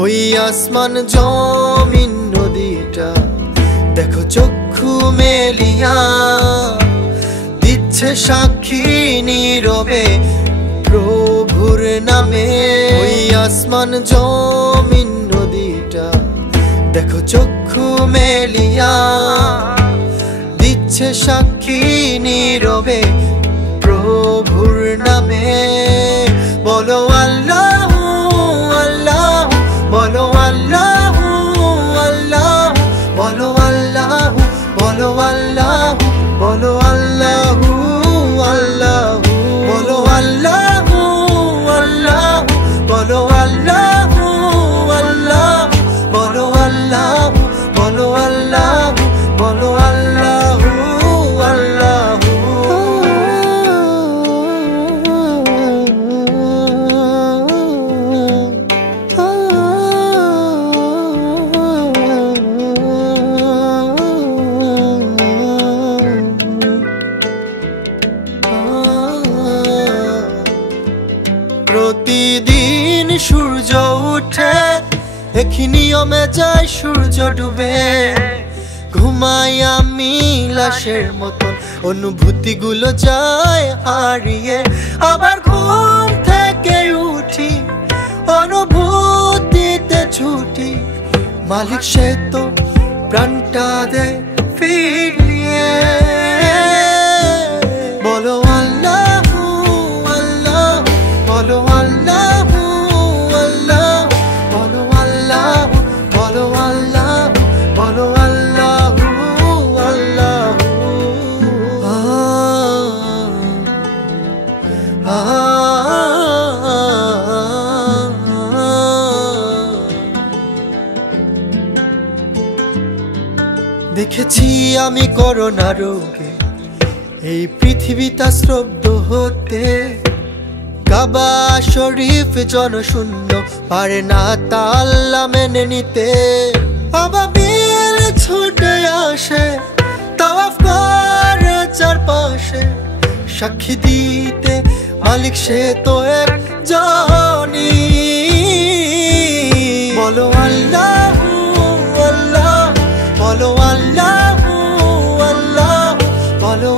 ওই আসমান জমিন নদীটা দেখো চক্ষু মেলিয়া দিচ্ছে সাক্ষী নীরবে প্রভুর নামে। ওই আসমান জমিন নদীটা দেখো চক্ষু মেলিয়া দিচ্ছে সাক্ষী নীরবে প্রভুর নামে। বলো আল্লাহ আল্লাহ, বলো আল্লাহ আল্লাহ, বলো আল্লাহ, বলো আল্লাহ, বলো আল্লাহ আল্লাহ, বলো আল্লাহ আল্লাহ, বলো আল্লাহ আল্লাহ, বলো আল্লাহ, বলো আল্লাহ, বলো আল্লাহ আল্লাহ। প্রতিদিন সূর্য উঠে একই নিয়মে যায় সূর্য ডুবে। ঘুমাই আমি লাশের মতন, অনুভূতিগুলো যায় হারিয়ে। আবার ঘুম থেকে উঠি অনুভূতিতে ছুটি, মালিক সে তো প্রাণটা দেয় ফিরিয়ে। বলো আল্লাহ আল্লাহ, বলো আল্লাহ আল্লাহ, বলো আল্লাহ, বলো আল্লাহ, বলো আল্লাহ আল্লাহ। দেখেছি আমি করোনা রোগে এই পৃথিবীটা স্তব্ধ হতে। কাবা শরীফ জনশূন্য, পারে না তা আল্লাহ মেনে নিতে। আবাবিল ছুটে আসে তাওয়াফ করে চারপাশে, সাক্ষী দিতে মালিক সে তো একজনই। বলো আল্লাহ আল্লাহ, বলো আল্লাহ আল্লাহ, বলো